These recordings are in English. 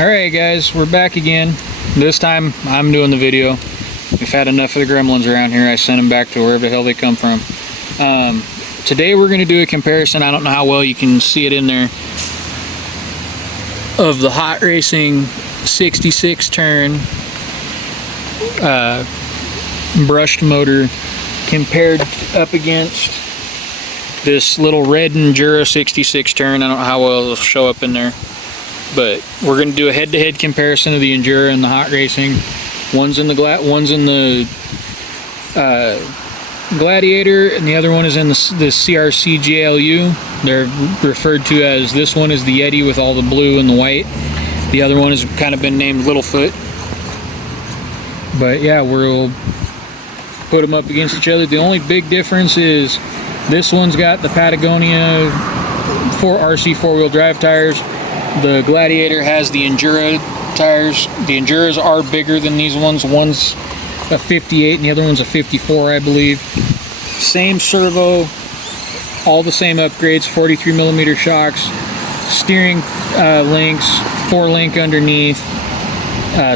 Alright guys, we're back again. This time I'm doing the video. We've had enough of the gremlins around here. I sent them back to wherever the hell they come from. Today we're going to do a comparison. I don't know how well you can see it in there, of the Hot Racing 66 turn brushed motor compared up against this little red Injora 66 turn. I don't know how well it'll show up in there, but we're going to do a head-to-head comparison of the Injora and the Hot Racing. One's in the Gladiator, and the other one is in the CRC GLU. They're referred to as, this one is the Yeti with all the blue and the white. The other one has kind of been named Littlefoot. But yeah, we'll put them up against each other. The only big difference is this one's got the Patagonia RC four-wheel drive tires. The Gladiator has the Injora tires. The Enjuras are bigger than these ones. One's a 58 and the other one's a 54, I believe. Same servo, all the same upgrades, 43mm shocks, steering links, 4-link underneath,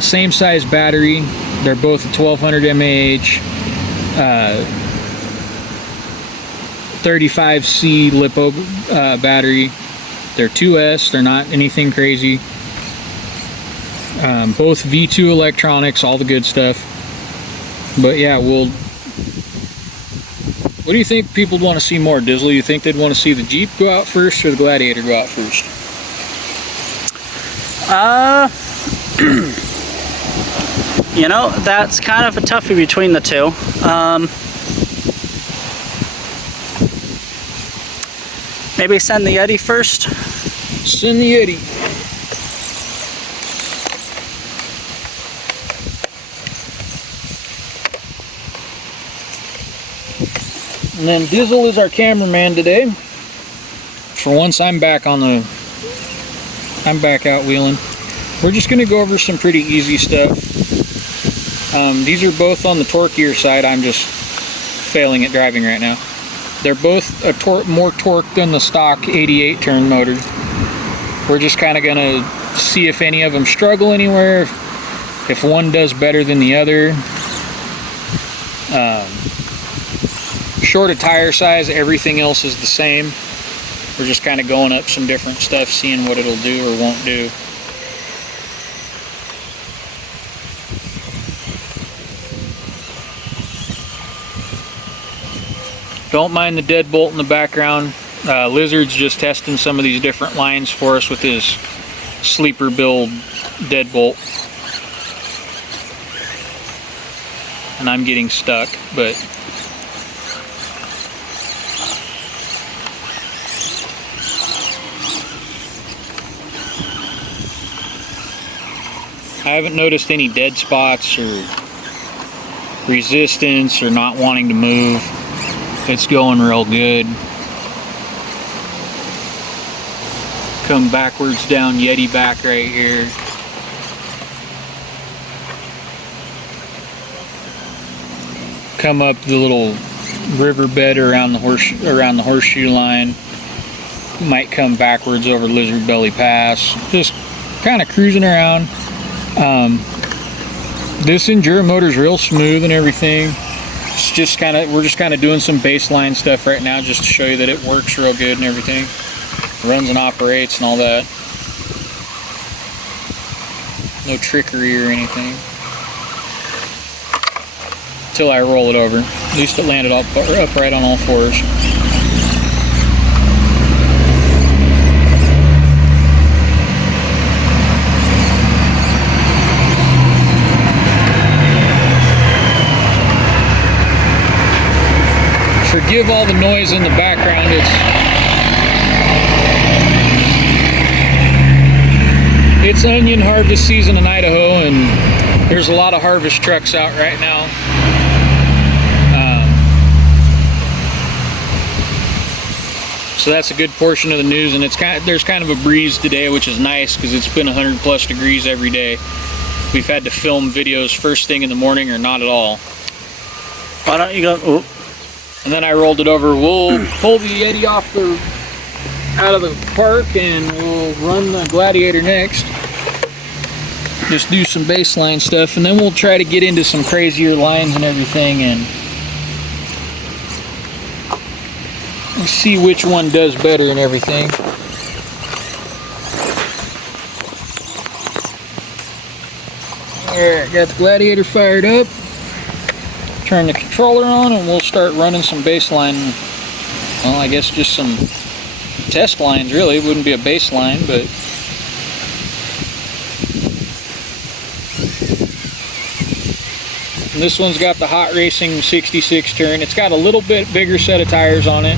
same size battery. They're both a 1200 mAh 35C LiPo battery. They're 2S, they're not anything crazy. Both V2 electronics, all the good stuff. But yeah, what do you think people want to see more, Dizzle? You think they'd want to see the Jeep go out first or the Gladiator go out first? You know, that's kind of a toughie between the two. Maybe send the Yeti first? Send the Yeti. And then Dizzle is our cameraman today. For once, I'm back out wheeling. We're just going to go over some pretty easy stuff. These are both on the torquier side. I'm just failing at driving right now. They're both more torque than the stock 88 turn motor. We're just kind of going to see if any of them struggle anywhere, if one does better than the other. Short of tire size, everything else is the same. We're just kind of going up some different stuff, seeing what it'll do or won't do. Don't mind the deadbolt in the background. Lizard's just testing some of these different lines for us with his sleeper build deadbolt. And I'm getting stuck, but I haven't noticed any dead spots or resistance or not wanting to move. It's going real good. Come backwards down Yeti back right here. Come up the little riverbed around the horseshoe line. Might come backwards over Lizard Belly Pass. Just kind of cruising around. This Enduro motor is real smooth and everything. It's just we're just kind of doing some baseline stuff right now just to show you that it works real good and everything. Runs and operates and all that. No trickery or anything. Until I roll it over. At least it landed upright on all fours. Forgive all the noise in the background. It's onion harvest season in Idaho, and there's a lot of harvest trucks out right now. So that's a good portion of the news, and there's kind of a breeze today, which is nice because it's been 100+ degrees every day. We've had to film videos first thing in the morning or not at all. Why don't you go? Oh. And then I rolled it over. We'll pull the Yeti out of the park and we'll run the Gladiator next. just do some baseline stuff, and then we'll try to get into some crazier lines and everything, and see which one does better and everything. Alright, got the Gladiator fired up. Turn the controller on and we'll start running some baseline. Well, I guess just some test lines really. It wouldn't be a baseline, but and this one's got the Hot Racing 66 turn. It's got a little bit bigger set of tires on it,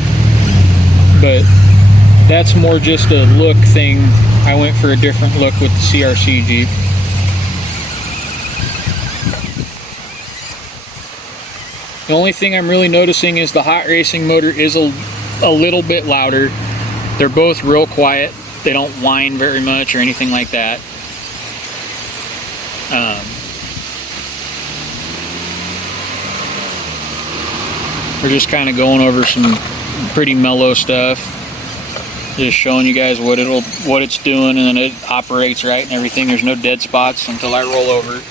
but that's more just a look thing. I went for a different look with the CRC Jeep. The only thing I'm really noticing is the Hot Racing motor is a little bit louder. They're both real quiet. They don't whine very much or anything like that. We're just kind of going over some pretty mellow stuff. Just showing you guys what it's doing, and then it operates right and everything. There's no dead spots until I roll over.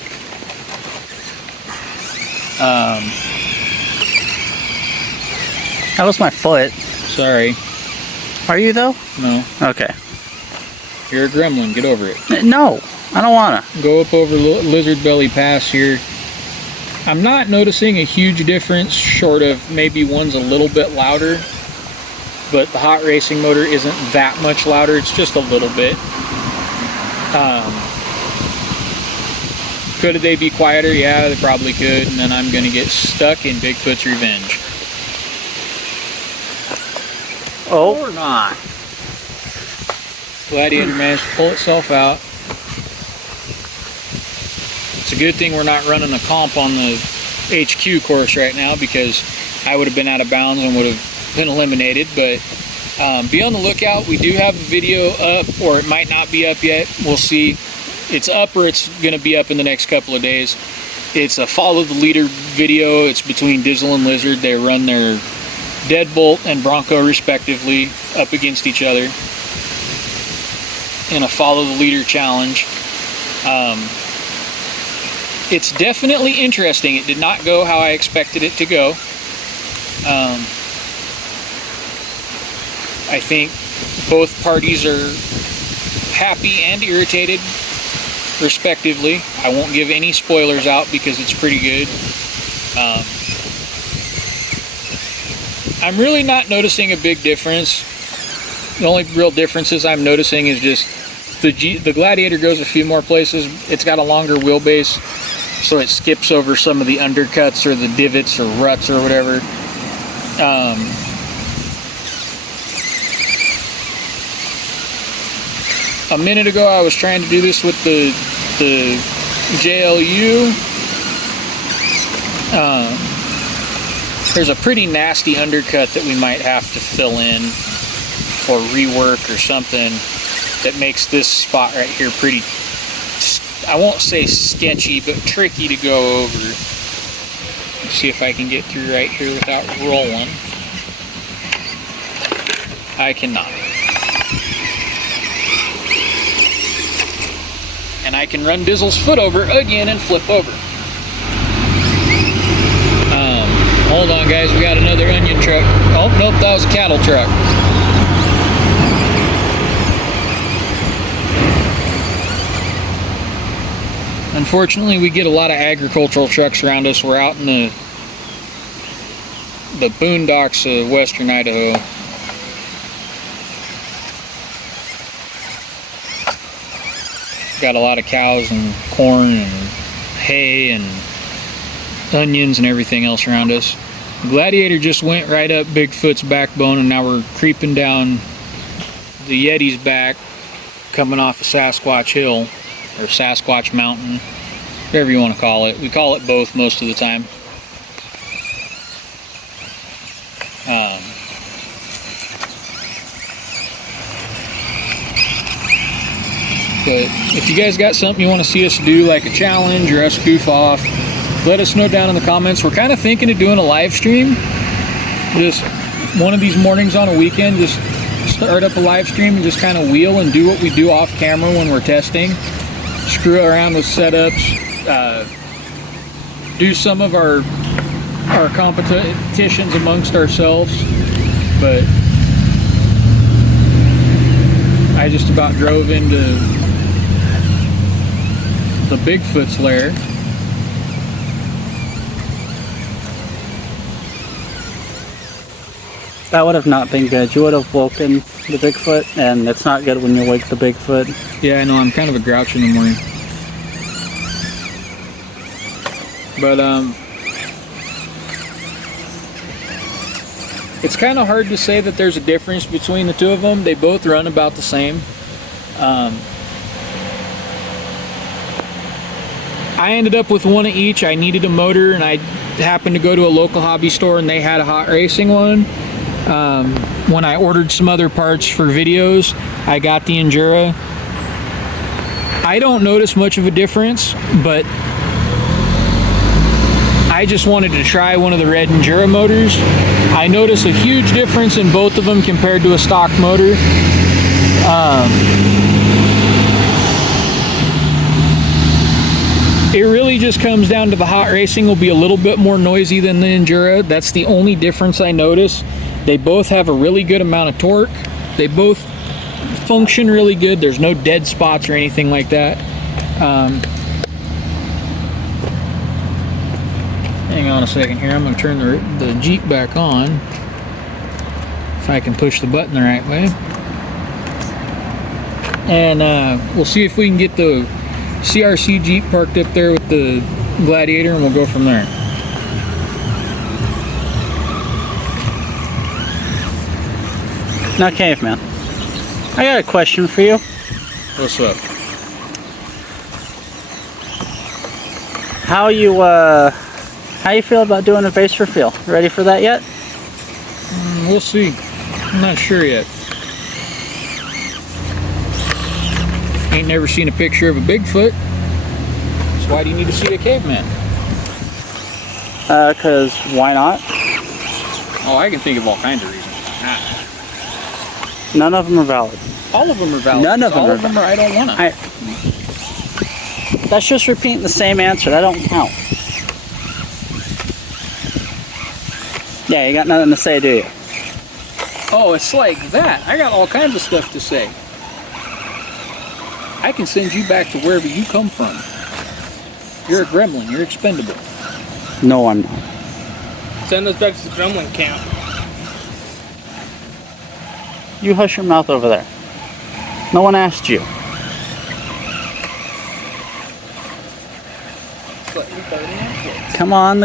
That was my foot. Sorry. Are you though? No. Okay. You're a gremlin. Get over it. No, I don't wanna. Go up over Lizard Belly Pass here. I'm not noticing a huge difference, short of maybe one's a little bit louder, but the Hot Racing motor isn't that much louder. It's just a little bit. Could they be quieter? Yeah, they probably could, and then I'm gonna get stuck in Bigfoot's revenge. Oh, or not. Gladiator managed to pull itself out. It's a good thing we're not running a comp on the HQ course right now, because I would have been out of bounds and would have been eliminated. But be on the lookout. We do have a video up, or it might not be up yet. We'll see. It's up, or it's going to be up in the next couple of days. It's a follow the leader video. It's between Dizzle and Lizard. They run their Deadbolt and Bronco respectively up against each other in a follow the leader challenge. It's definitely interesting. It did not go how I expected it to go. I think both parties are happy and irritated respectively. I won't give any spoilers out because it's pretty good. I'm really not noticing a big difference. The only real differences I'm noticing is just the Gladiator goes a few more places. It's got a longer wheelbase, so it skips over some of the undercuts or the divots or ruts or whatever. A minute ago I was trying to do this with the JLU. There's a pretty nasty undercut that we might have to fill in or rework or something that makes this spot right here pretty, I won't say sketchy, but tricky to go over. Let's see if I can get through right here without rolling. I cannot. And I can run Dizzle's foot over again and flip over. Hold on, guys, we got another onion truck. Oh, nope, that was a cattle truck. Unfortunately, we get a lot of agricultural trucks around us. We're out in the boondocks of western Idaho. Got a lot of cows and corn and hay and onions and everything else around us. Gladiator just went right up Bigfoot's backbone, and now we're creeping down the Yeti's back, coming off of Sasquatch Hill, or Sasquatch Mountain, whatever you want to call it. We call it both most of the time. But if you guys got something you want to see us do, like a challenge or us goof off, let us know down in the comments. We're kind of thinking of doing a live stream. Just one of these mornings on a weekend, just start up a live stream and just kind of wheel and do what we do off camera when we're testing. screw around with setups, do some of our competitions amongst ourselves, but I just about drove into the Bigfoot's lair. That would have not been good. You would have woken the Bigfoot, and it's not good when you wake the Bigfoot. Yeah, I know, I'm kind of a grouch in the morning. But, it's kind of hard to say that there's a difference between the two of them. They both run about the same. I ended up with one of each. I needed a motor, and I happened to go to a local hobby store, and they had a hot racing one. When I ordered some other parts for videos, I got the Injora. I don't notice much of a difference, but I just wanted to try one of the red Injora motors. I notice a huge difference in both of them compared to a stock motor. It really just comes down to the hot racing will be a little bit more noisy than the Injora. That's the only difference I notice. They both have a really good amount of torque. They both function really good. There's no dead spots or anything like that. Hang on a second here. I'm going to turn the Jeep back on. If I can push the button the right way. And we'll see if we can get the CRC Jeep parked up there with the Gladiator, and we'll go from there. Now, Caveman, I got a question for you. What's up? How you feel about doing a base reveal? Ready for that yet? We'll see. I'm not sure yet. Ain't never seen a picture of a Bigfoot. So why do you need to see a caveman? 'Cause why not? Oh, I can think of all kinds of reasons. None of them are valid. All of them are valid. None of them all are of them are I don't wanna. That's just repeating the same answer. That don't count. Yeah, you got nothing to say, do you? Oh, it's like that. I got all kinds of stuff to say. I can send you back to wherever you come from. You're a gremlin. You're expendable. No, I'm not. Send us back to the gremlin camp. You hush your mouth over there. No one asked you. Come on,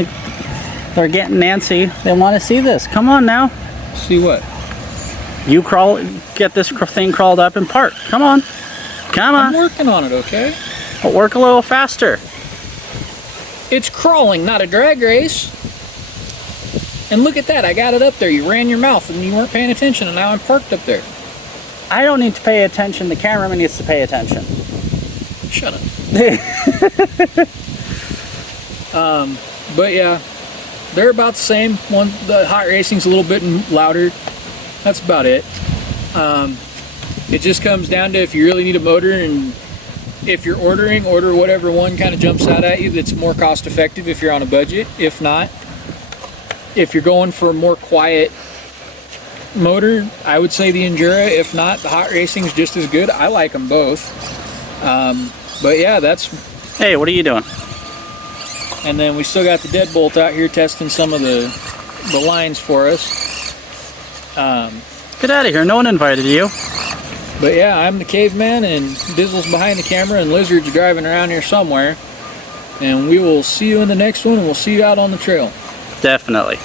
they're getting Nancy. They want to see this. Come on now. See what? You get this thing crawled up and park. Come on. Come I'm on. working on it, okay? But work a little faster. It's crawling, not a drag race. And look at that, I got it up there. You ran your mouth and you weren't paying attention, and now I'm parked up there. I don't need to pay attention. The cameraman needs to pay attention. Shut up. But yeah, they're about the same. The hot racing's a little bit louder. That's about it. It just comes down to if you really need a motor, and if you're order whatever one kind of jumps out at you that's more cost effective if you're on a budget. If not, if you're going for a more quiet motor, I would say the Injora. If not, the hot racing's just as good. I like them both. But yeah, that's... Hey, what are you doing? And then we still got the deadbolt out here testing some of the lines for us. Get out of here. No one invited you. But yeah, I'm the caveman, and Dizzle's behind the camera, and Lizard's driving around here somewhere. And we will see you in the next one, and we'll see you out on the trail. Definitely.